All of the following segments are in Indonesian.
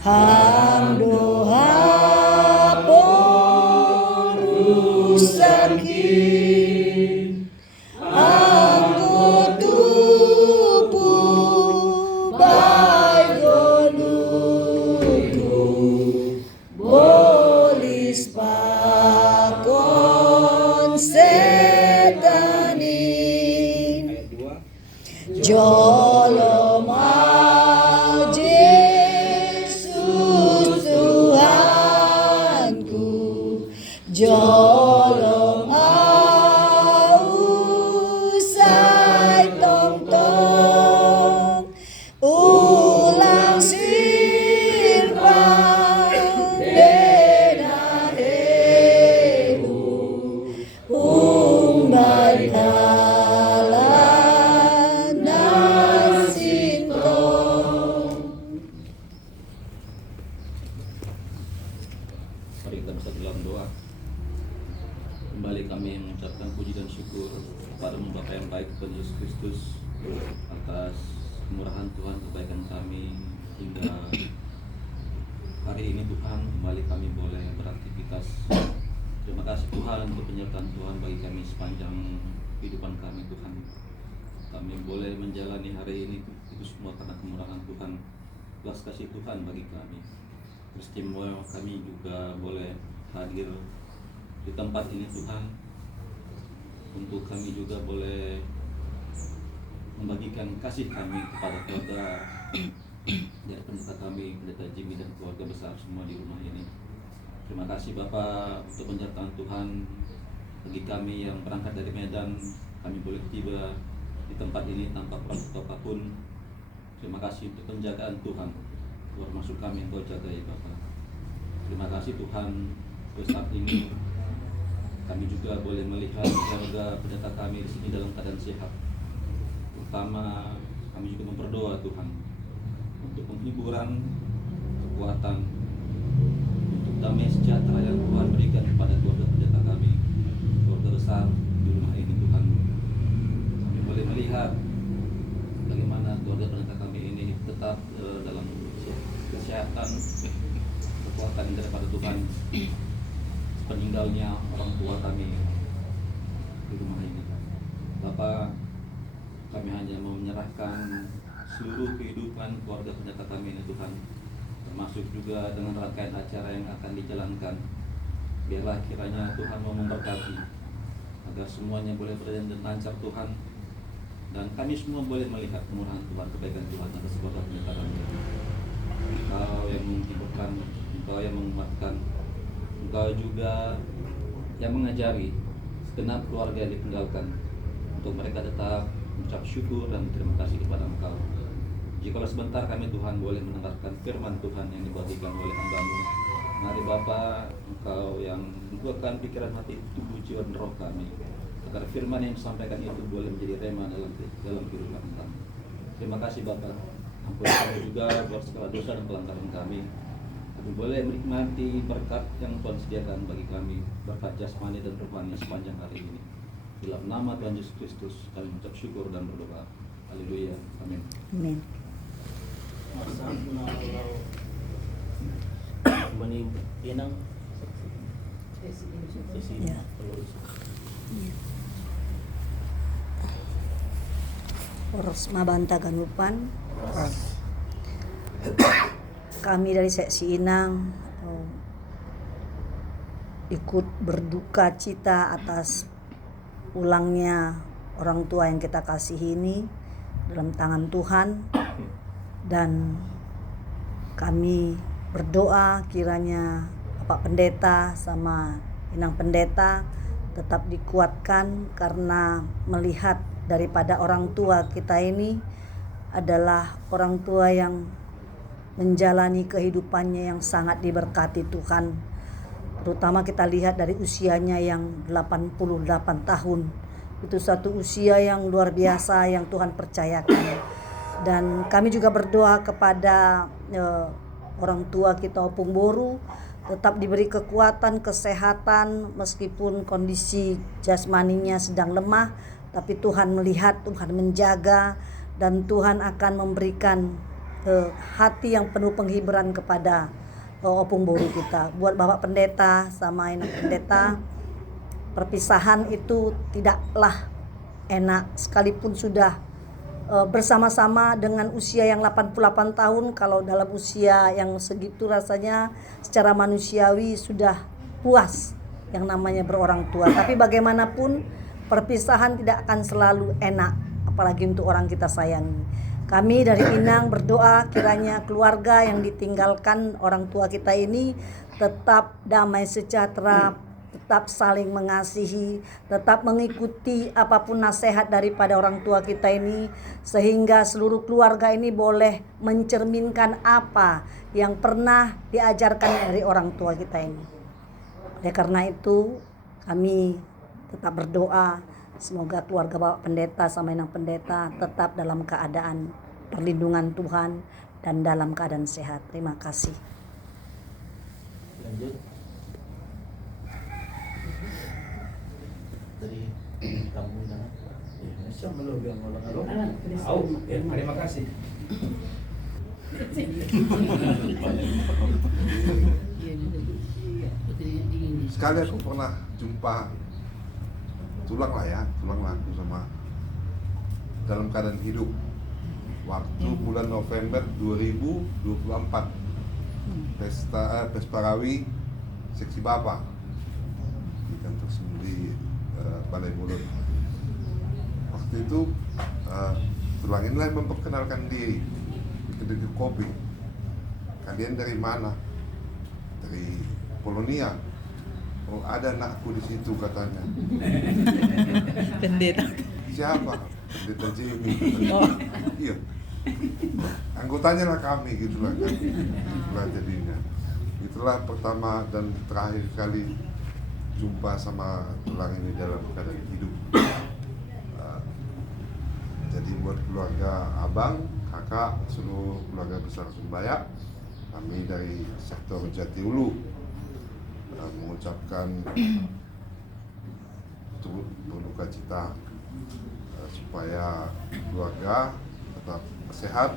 Hamdoha porusaki angkutupu baigoluku bolis pakon setani jolo mau Yesus Tuhanku jolo mau usai tong-tong ulang sirpan denahemu umbai kalah nasintong. Mari kita bersatu dalam doa. Kembali kami mengucapkan puji dan syukur kepada-Mu Bapa yang baik, Tuhan Yesus Kristus, atas kemurahan Tuhan, kebaikan kami hingga hari ini Tuhan. Kembali kami boleh beraktivitas. Terima kasih Tuhan untuk penyertaan Tuhan bagi kami sepanjang kehidupan kami Tuhan. Kami boleh menjalani hari ini itu semua karena kemurahan Tuhan, belas kasih Tuhan bagi kami. Istimewa kami juga boleh hadir di tempat ini Tuhan, untuk kami juga boleh membagikan kasih kami kepada keluarga dari pendeta kami, pendeta Jimmy dan keluarga besar semua di rumah ini. Terima kasih Bapak untuk penyertaan Tuhan bagi kami yang berangkat dari Medan. Kami boleh tiba di tempat ini tanpa perlu apapun. Terima kasih untuk penjagaan Tuhan, keluar masuk kami yang Kau jaga ya Bapak. Terima kasih Tuhan, untuk saat ini kami juga boleh melihat keluarga pendeta kami di sini dalam keadaan sehat. Terutama kami juga memperdoa Tuhan untuk penghiburan, kekuatan, untuk damai sejahtera yang Tuhan berikan kepada keluarga pendeta kami, keluarga besar di rumah ini Tuhan. Kami boleh melihat bagaimana keluarga pendeta kami ini tetap dalam kesehatan, kekuatan daripada Tuhan. Peninggalnya orang tua kami di rumah ini, Bapak, kami hanya mau menyerahkan seluruh kehidupan keluarga pendeta kami ini Tuhan, termasuk juga dengan rangkaian acara yang akan dijalankan. Biarlah kiranya Tuhan mau memberkati agar semuanya boleh berjalan dan lancar Tuhan, dan kami semua boleh melihat kemurahan Tuhan, kebaikan Tuhan atas keluarga pendeta kami. Engkau yang menghiburkan, Engkau yang menguatkan, Engkau juga yang mengajari segenap keluarga yang ditinggalkan untuk mereka tetap mengucap syukur dan terima kasih kepada Engkau. Jikalau sebentar kami Tuhan boleh mendengarkan firman Tuhan yang dibagikan oleh hamba-Mu. Mari Bapa, Engkau yang membukakan pikiran hati, tubuh, jiwa dan roh kami, agar firman yang disampaikan itu boleh menjadi rema dalam kehidupan kami. Terima kasih Bapa. Ampuni kami juga buat segala dosa dan pelanggaran kami. Kami boleh menikmati berkat yang Tuhan sediakan bagi kami, berkat jasmani dan rohani sepanjang hari ini. Dalam nama Tuhan Yesus Kristus kami mengucap syukur dan berdoa. Haleluya. Amin. Amin. Inang Ya. Poros Mabanta Ganupan. Kami dari seksi Inang ikut berduka cita atas pulangnya orang tua yang kita kasihi ini dalam tangan Tuhan, dan kami berdoa kiranya Bapak Pendeta sama Inang Pendeta tetap dikuatkan, karena melihat daripada orang tua kita ini adalah orang tua yang menjalani kehidupannya yang sangat diberkati Tuhan. Terutama kita lihat dari usianya yang 88 tahun. Itu satu usia yang luar biasa yang Tuhan percayakan. Dan kami juga berdoa kepada orang tua kita Opung Boru, tetap diberi kekuatan, kesehatan, meskipun kondisi jasmaninya sedang lemah, tapi Tuhan melihat, Tuhan menjaga, dan Tuhan akan memberikan hati yang penuh penghiburan kepada opung boru kita. Buat Bapak Pendeta sama Inang Pendeta, perpisahan itu tidaklah enak, sekalipun sudah bersama-sama dengan usia yang 88 tahun. Kalau dalam usia yang segitu rasanya secara manusiawi sudah puas yang namanya berorang tua. Tapi bagaimanapun perpisahan tidak akan selalu enak, apalagi untuk orang kita sayangi. Kami dari Inang berdoa kiranya keluarga yang ditinggalkan orang tua kita ini tetap damai sejahtera, tetap saling mengasihi, tetap mengikuti apapun nasihat daripada orang tua kita ini, sehingga seluruh keluarga ini boleh mencerminkan apa yang pernah diajarkan dari orang tua kita ini. Oleh karena itu kami tetap berdoa semoga keluarga Bapak Pendeta sama Inang Pendeta tetap dalam keadaan perlindungan Tuhan dan dalam keadaan sehat. Terima kasih. Lanjut. Dari kamu dan Terima kasih. Sekali aku pernah jumpa tulang lah aku sama dalam keadaan hidup waktu bulan November 2024 pesta Rawi seksi Bapak di kantor sendiri Balai Mulut. Waktu itu tulang inilah yang memperkenalkan diri di kedai kopi. Kalian dari mana? Dari Polonia. Oh, ada anakku di situ katanya. Pendeta. Siapa? Pendeta Jimmy. Iya. Anggotanya lah kami gitulah kan. Itulah jadinya. Itulah pertama dan terakhir kali jumpa sama tulang ini dalam keadaan hidup. Jadi buat keluarga abang, kakak, seluruh keluarga besar Sumbaya, kami dari sektor Jatiulu mengucapkan turut berduka cita supaya keluarga tetap sehat,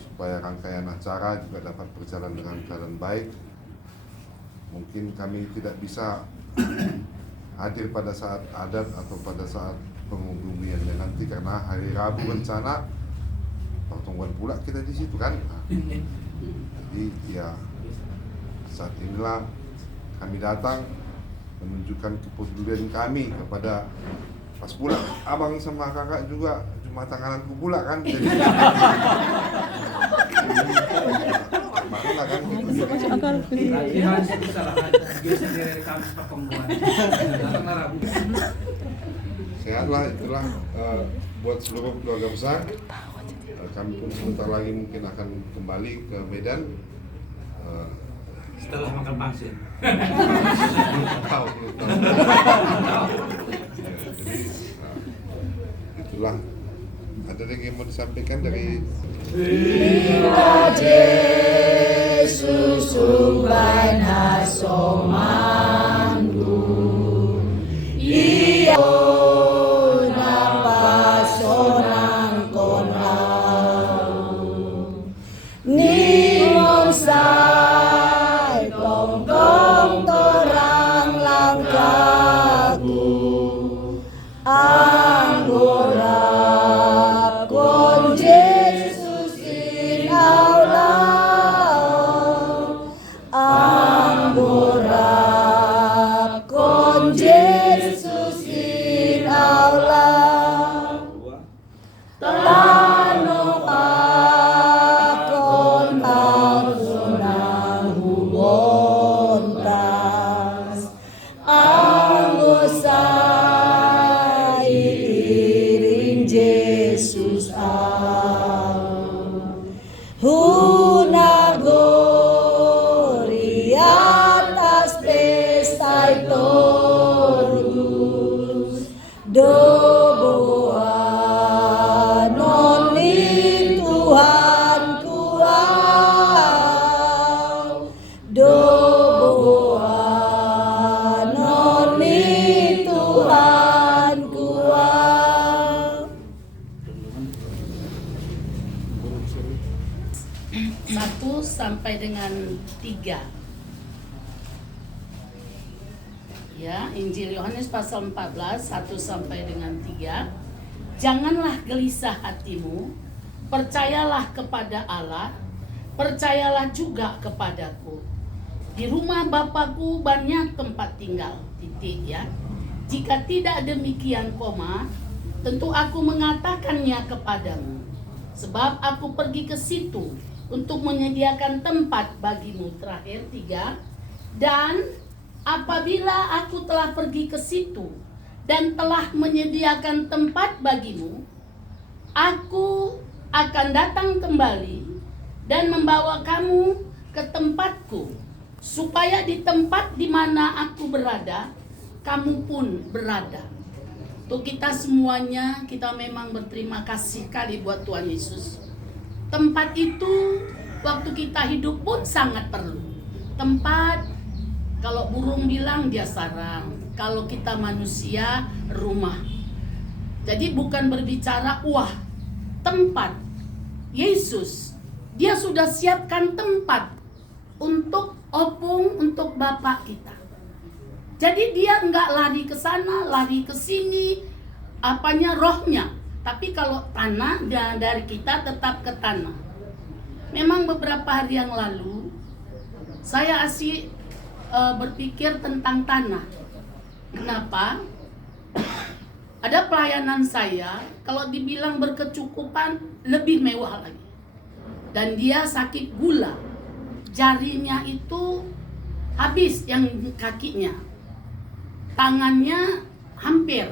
supaya rangkaian acara juga dapat berjalan dengan keadaan baik. Mungkin kami tidak bisa hadir pada saat adat atau pada saat pengundumiannya nanti karena hari Rabu rencana pertemuan pula kita di situ kan. Jadi ya saat inilah kami datang menunjukkan kepedulian kami kepada pas pula abang sama kakak juga cuma tangananku pula kan, jadi lah kan. Sehatlah itulah buat seluruh keluarga besar. Kami pun sebentar lagi mungkin akan kembali ke Medan. Setelah makan pasir. Tahu. Jadi itulah. Ada lagi yang mau disampaikan dari Yesus sumbai nasomanku, iya napa sonang konau, ningon sai tongkong torang langkaku, anggora kon Yesus inaulah, anggora kon Yesus inaulah, tanong akon arsunang hubontas, anggosai iring Yesus hunagori atas pestai torus doboa noni Tuhan kuau, doboa noni Tuhan kuau. 1 sampai dengan 3. Ya, Injil Yohanes pasal 14 1 sampai dengan 3. Janganlah gelisah hatimu, percayalah kepada Allah, percayalah juga kepadaku. Di rumah Bapakku banyak tempat tinggal. Titik ya. Jika tidak demikian, tentu aku mengatakannya kepadamu. Sebab aku pergi ke situ untuk menyediakan tempat bagimu. Terakhir 3. Dan apabila aku telah pergi ke situ dan telah menyediakan tempat bagimu, aku akan datang kembali dan membawa kamu ke tempatku, supaya di tempat di mana aku berada, kamu pun berada. Untuk kita semuanya, kita memang berterima kasih kali buat Tuhan Yesus. Tempat itu waktu kita hidup pun sangat perlu. Tempat, kalau burung bilang dia sarang, kalau kita manusia rumah. Jadi bukan berbicara tempat. Yesus, dia sudah siapkan tempat untuk untuk Bapak kita. Jadi dia enggak lari ke sana, lari ke sini, rohnya. Tapi kalau tanah, dari kita tetap ke tanah. Memang beberapa hari yang lalu saya berpikir tentang tanah. Kenapa? Ada pelayanan saya, kalau dibilang berkecukupan lebih mewah lagi. Dan dia sakit gula. Jarinya itu habis yang kakinya. Tangannya hampir.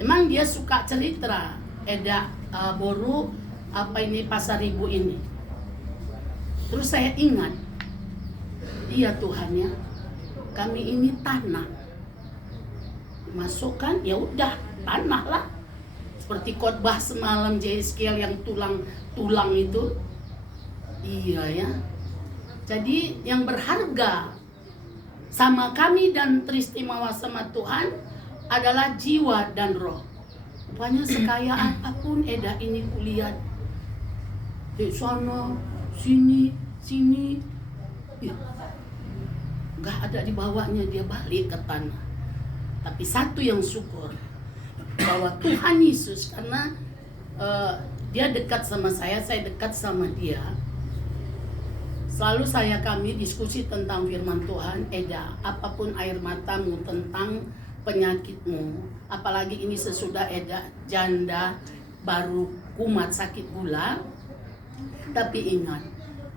Memang dia suka cerita, boru pasar ibu ini. Terus saya ingat, iya Tuhan ya, kami ini tanah. Masukkan, ya udah tanah lah. Seperti khotbah semalam JSKL yang tulang itu. Iya ya. Jadi yang berharga sama kami dan teristimewa sama Tuhan adalah jiwa dan roh. Rupanya sekaya apapun Eda ini kulihat di sana, sini, ya, nggak ada dibawanya, dia balik ke tanah. Tapi satu yang syukur, bahwa Tuhan Yesus, karena dia dekat sama saya dekat sama dia. Selalu kami diskusi tentang firman Tuhan. Eda, apapun air matamu tentang penyakitmu, apalagi ini sesudah Eda janda, baru kumat sakit gula. Tapi ingat,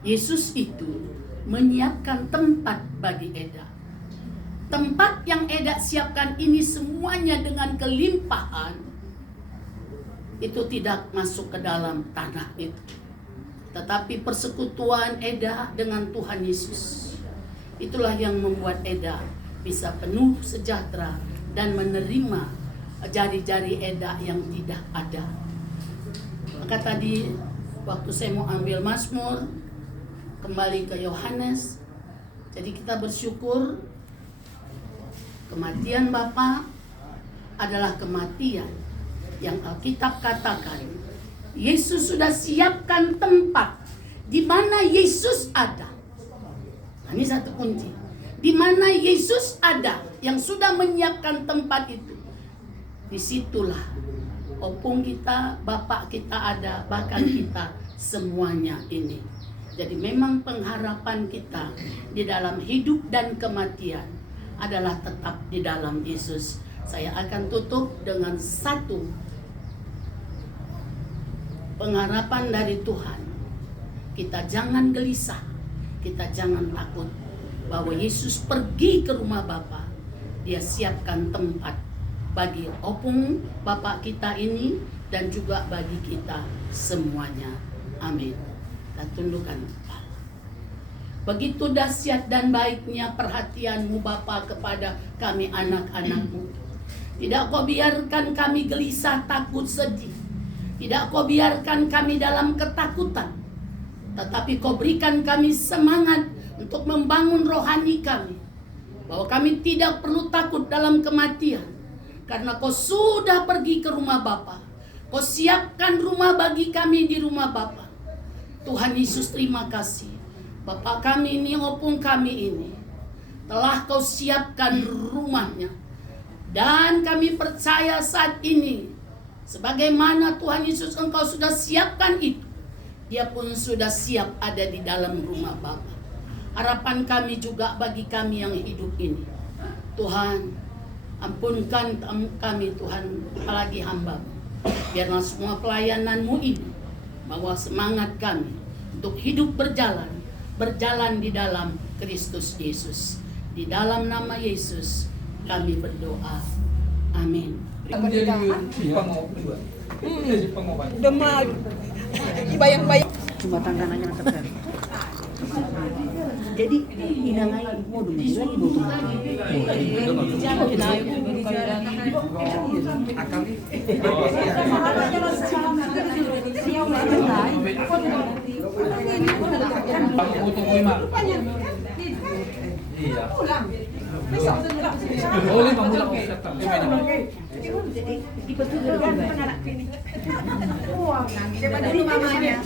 Yesus itu menyiapkan tempat bagi Eda. Tempat yang Eda siapkan ini semuanya dengan kelimpahan, itu tidak masuk ke dalam tanah itu. Tetapi persekutuan Eda dengan Tuhan Yesus, itulah yang membuat Eda bisa penuh sejahtera dan menerima jari-jari Eda yang tidak ada. Maka tadi waktu saya mau ambil Mazmur, kembali ke Yohanes, jadi kita bersyukur kematian Bapa adalah kematian yang Alkitab katakan Yesus sudah siapkan tempat di mana Yesus ada. Nah, ini satu kunci. Di mana Yesus ada, yang sudah menyiapkan tempat itu, disitulah opung kita, Bapak kita ada, bahkan kita semuanya ini. Jadi memang pengharapan kita di dalam hidup dan kematian adalah tetap di dalam Yesus. Saya akan tutup dengan satu pengharapan dari Tuhan. Kita jangan gelisah, kita jangan takut, bahwa Yesus pergi ke rumah Bapa. Dia siapkan tempat bagi opung Bapak kita ini dan juga bagi kita semuanya. Amin. Kita tundukkan kepala. Begitu dahsyat dan baiknya perhatian-Mu Bapa kepada kami anak-anak-Mu. Tidak Kau biarkan kami gelisah, takut, sedih. Tidak Kau biarkan kami dalam ketakutan, tetapi Kau berikan kami semangat untuk membangun rohani kami, bahwa kami tidak perlu takut dalam kematian, karena Kau sudah pergi ke rumah Bapa. Kau siapkan rumah bagi kami di rumah Bapa. Tuhan Yesus, terima kasih. Bapa kami ini, opung kami ini, telah Kau siapkan rumahnya. Dan kami percaya saat ini, sebagaimana Tuhan Yesus Engkau sudah siapkan itu, Dia pun sudah siap ada di dalam rumah Bapa. Harapan kami juga bagi kami yang hidup ini, Tuhan, ampunkan kami Tuhan, apalagi hamba. Biarlah semua pelayanan-Mu ini bawa semangat kami untuk hidup berjalan di dalam Kristus Yesus. Di dalam nama Yesus kami berdoa. Amin. Udah mau bayang-bayang. Cuma tangganannya tekan. Jadi inangai mau dulu lagi butuh. Boleh mamulang ko siya tayo. Siapa dulu mamanya?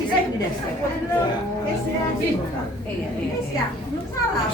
Belum salam.